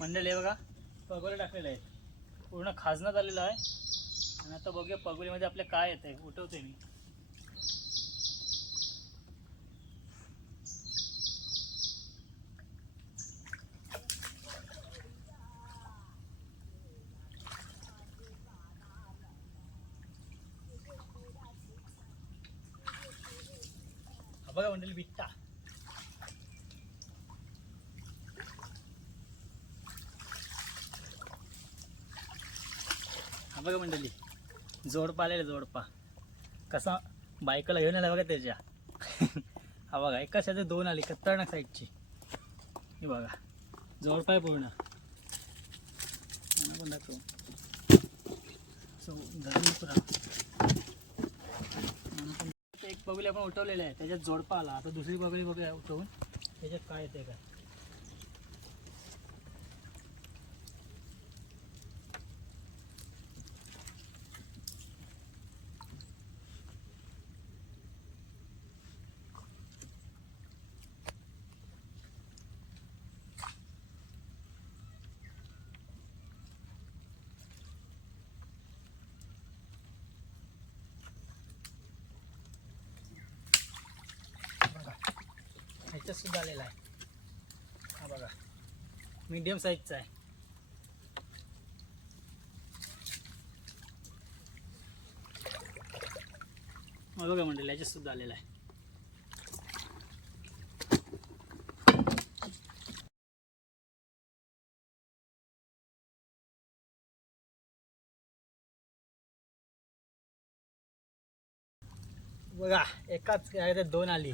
मंडळी बघा पगोले टाकलेले आहेत, पूर्ण खाजण्यात आलेलं आहे. आणि आता बघूया पगोलीमध्ये आपल्या काय येत आहे. उठवते मी. हा बघा मंडळी बिट्टा. हा बघा मंडळी जोडपा आलेला, जोडपा कसा बायकोला घेऊन आला बघा त्याच्या. हा बघा एका साईड दोन आली खतरनाक साईडची. हे बघा जोडपा आहे पूर्ण. पण दाखव एक बगुली आपण उठवलेले आहे, त्याच्यात जोडपा आला. आता दुसरी बगुली बघूया उठवून त्याच्यात काय येते काय. ह्याच्यात सुद्धा आलेला आहे. हा बघा मीडियम साईजचा आहे. हा बघा मंडळी ह्याच्यात सुद्धा आलेला आहे. बघा एकाच दोन आली.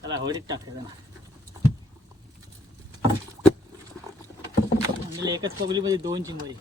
चला होडीत टाकायचं ना. म्हणजे एकच पगलीमध्ये दोन चिंबोरी.